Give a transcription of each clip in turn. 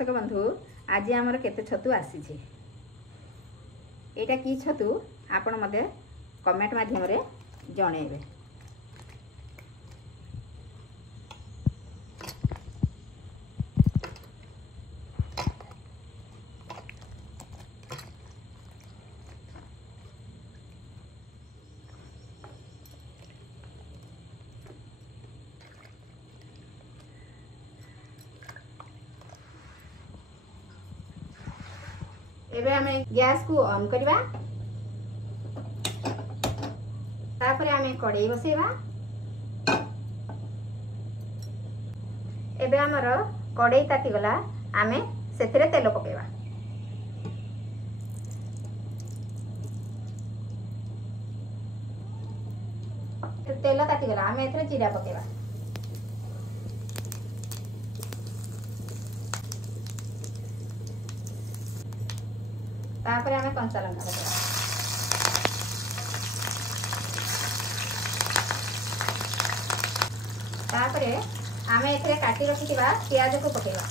दर्शक बंधु आज आमर केते छतु आसी एटा की छतु आपण मते कमेंट माध्यम रे जणेबे। एबे हमें गैस को ऑन करवा तापर हमें कड़ाई बसेवा। एबे हमर कड़ाई ताती गला हमें सेथिरे तेल पकेवा। तेल ताती गला हमें एथिरे जीरा पकेवा। तापर हमें कंचा लंका पकेवा। तापर हमें एथिरे काटी रखिथिबा प्याज को पकेवा।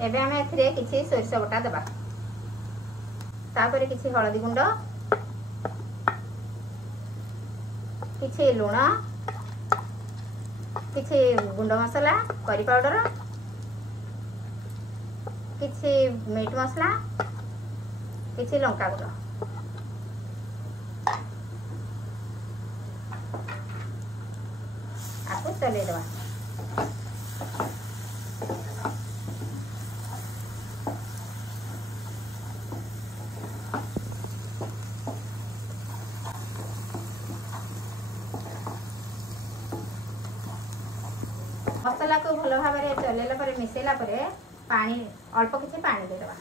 एबे हमें एथिरे किछि सोरिष बटा देबा। तापर किछि हळदी गुंड, किछि लुण, किछि गुंड मसला करी पाउडर, किछि मीट मसला, किछि लंका गुंड। आपको चले देवा। मसला को भल भाव में चलेला पर मिसेला पर पानी अल्प किछि पानी दे देबा।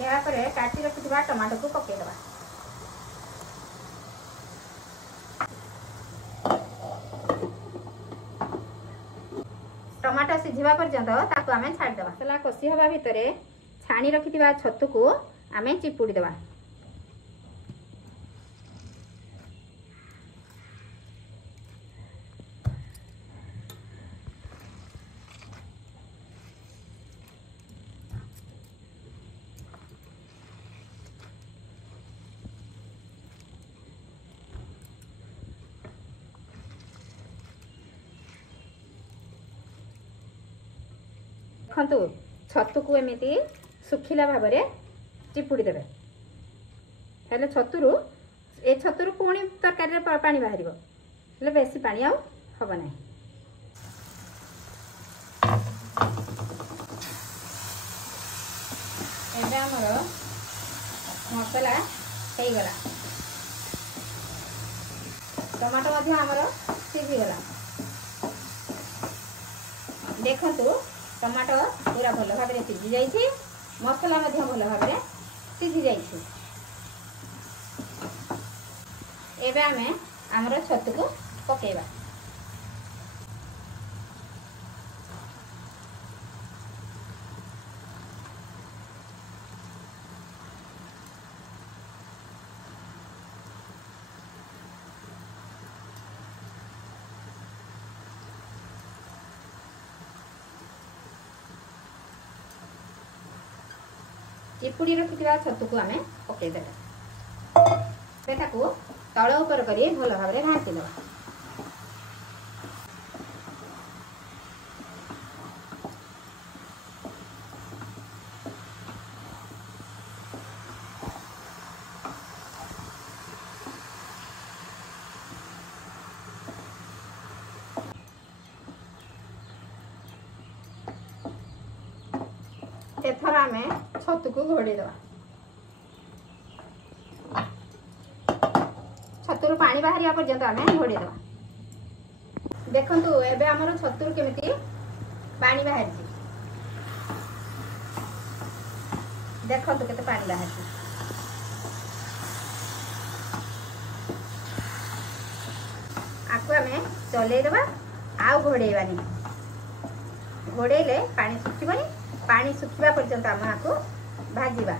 या पर काटी रखिथिबा टमाटो को पके देबा। टमाटो सिझिबा पर्यंत ताको आमे छाड़ देबा। मसला कसी हवा भितरे छाणी रखिथिबा छतु को आमे चिपुड़ी देबा। देखु छतु को एमती सुखिला भाव में चिपुड़ी देवे। हेले छतुरु ए छतुरु पुणी तरकारी पानी बाहर हेले बेसी पानी आउ हम ना। एबे हमर मसला हो गला। टमाटो मध्य हमर सिझी गला। देखंतु टमाटो पूरा भल भाव में सिझी जाइए। मसला मध्य भल भाव में सिझी जाइए। एबे आमे हमर छतु को पकेबा। चिपुड़ी रखिथिबा छतु को आमे पके देबा। सेटाकू तळ ऊपर करी भल भाव में घाटी देबा। एथर आमे छतु को घोड़ी देवा। छतुर पानी बाहरिया पर्यंत आमे घोड़ी देवा। देखंतु एबे हमर छतुर केमिति पानी बाहरछि। देखंतु केते पानी बाहरछि। आकु आमे चले देबा आउ घोड़ेबानी। घोड़े पानी सुखिबनी पानी सुखिबा पर्यंत आम आपको भाजिबा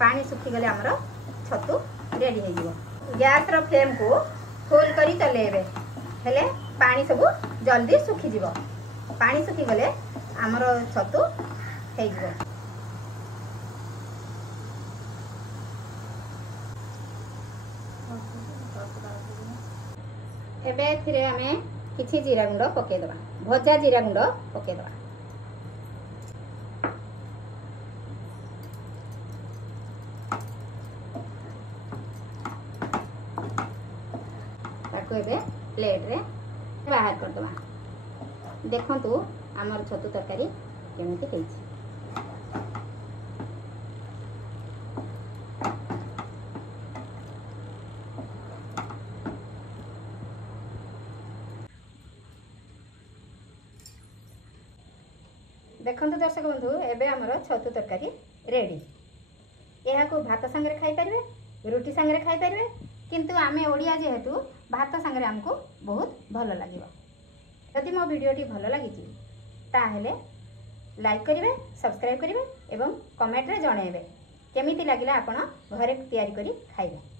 पानी सुखीगले आमर छतु रेडी हो गैस रो फ्लेम को फुल करी चलेबे हेले पानी सब जल्दी सुखी जीवो पानी सुखीगले आमर छतु हो एबे एथिरे आमे किछि जीरा गुंड पके दबा भजा जीरा गुंड पके दबा ताको एबे प्लेट रे बाहर कर दबा देखंतु हमर छतु तरकारी केमिति हेछि देखंतु दर्शक बंधु एबे हमर छतु तरकारी रेडी यहाँ को भात संगे खाई पारे रुटी संगे खाई पारे किंतु आमे ओडिया जेहेतु भात संगे हमको बहुत भल लगे यदि मो वीडियोटी भल लगी ताहले लाइक करेंगे सब्सक्राइब करेंगे एवं कमेंट रे जणेबे केमिति लागिला आपण घरे तैयारी करी खाइबे।